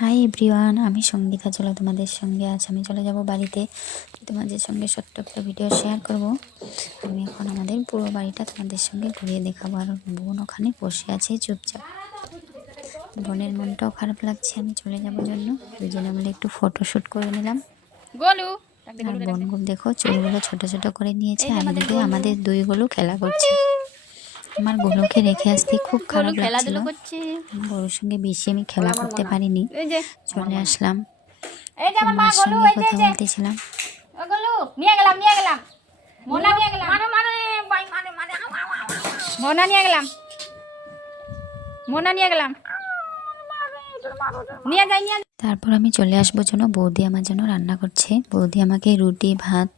Hi everyone, আমি সঙ্গীতা। চলো তোমাদের সঙ্গে আজ আমি চলে যাব বাড়িতে। তোমাদের সঙ্গে ছোট্ট একটা ভিডিও শেয়ার করব। আমি এখন আমাদের পুরো বাড়িটা তোমাদের সঙ্গে ঘুরিয়ে দেখাবো। আর বোন ওখানে বসে আছে চুপচাপ। বোনের মনটাও খারাপ লাগছে আমি চলে যাবো জন্য। দুজনে মিলে একটু ফটোশ্যুট করে নিলাম। গোলু আর বোন দেখো চুলগুলো ছোট ছোট করে নিয়েছে। আর এদিকে আমাদের দুই গোলু খেলা করছে। আমার গরুকে রেখে আসতে খুব খারাপ লাগছিল। গরুর সঙ্গে বেশি আমি খেলা করতে পারিনি, চলে আসলাম। মার সঙ্গে কথা বলতেছিলাম। তারপর আমি চলে আসবো জন্য বৌদি আমার জন্য রান্না করছে। বৌদি আমাকে রুটি, ভাত,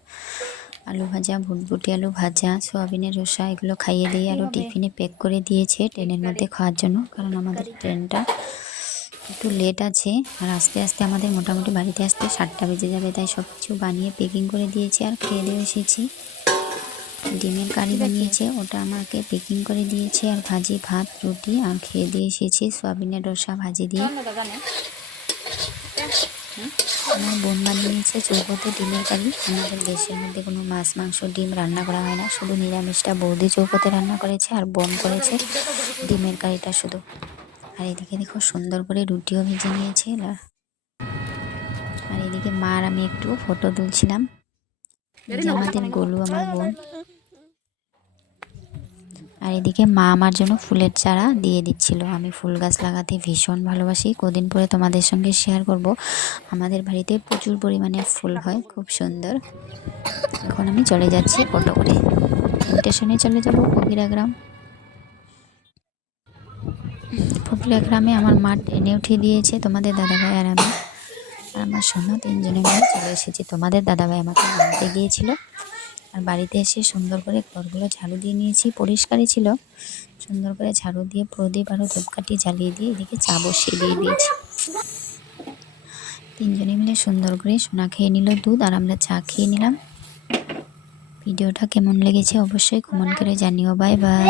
আলু ভাজা, ভুটভুটি আলু ভাজা, সোয়াবিনের রসা এগুলো খাইয়ে দিয়ে আরও টিফিনে প্যাক করে দিয়েছে ট্রেনের মধ্যে খাওয়ার জন্য। কারণ আমাদের ট্রেনটা একটু লেট আছে আর আস্তে আস্তে আমাদের মোটামুটি বাড়িতে আসতে 7টা বেজে যাবে। তাই সব কিছু বানিয়ে প্যাকিং করে দিয়েছি আর খেয়ে দিয়ে এসেছি। ডিমের কারি বানিয়েছে, ওটা আমাকে প্যাকিং করে দিয়েছে। আর ভাজি, ভাত, রুটি আর খেয়ে দিয়ে এসেছি সোয়াবিনের রসা ভাজি দিয়ে। আমার বোন বানিয়েছে চৌকোতে ডিমের কারি। আমাদের দেশের মধ্যে কোনো মাছ, মাংস, ডিম রান্না করা হয় না, শুধু নিরামিষটা বৌদি চৌকোতে রান্না করেছে আর বোন করেছে ডিমের কারিটা শুধু। আর এদিকে দেখো সুন্দর করে রুটিও ভেজে নিয়েছে। আর এদিকে মা আর আমি একটু ফটো তুলছিলাম। যে আমাদের গোলু আমার বোন। আর এদিকে মা আমার জন্য ফুলের চারা দিয়ে দিচ্ছিল। আমি ফুল গাছ লাগাতে ভীষণ ভালোবাসি। কদিন পরে তোমাদের সঙ্গে শেয়ার করব। আমাদের বাড়িতে প্রচুর পরিমাণে ফুল হয়, খুব সুন্দর। এখন আমি চলে যাচ্ছি অটো করে। স্টেশনে চলে যাব ফকিরা গ্রাম। ফকিরা গ্রামে আমার মা ট্রেনে উঠিয়ে দিয়েছে তোমাদের দাদাভাই আর আমি আর আমার সোনা, তিনজনে মিলে চলে এসেছি। তোমাদের দাদাভাই আমাকে আনতে গিয়েছিল। আর বাড়িতে এসে সুন্দর করে ঘরগুলো ঝাড়ু দিয়ে নিয়েছি, পরিষ্কারই ছিল। সুন্দর করে ঝাড়ু দিয়ে প্রদীপ আরও ধূপকাঠি জ্বালিয়ে দিয়ে এদিকে চা বসিয়ে দিয়ে দিয়েছি। তিনজনে মিলে সুন্দর করে সোনা খেয়ে নিল দুধ আর আমরা চা খেয়ে নিলাম। ভিডিওটা কেমন লেগেছে অবশ্যই কমেন্ট করে জানিও। Bye bye.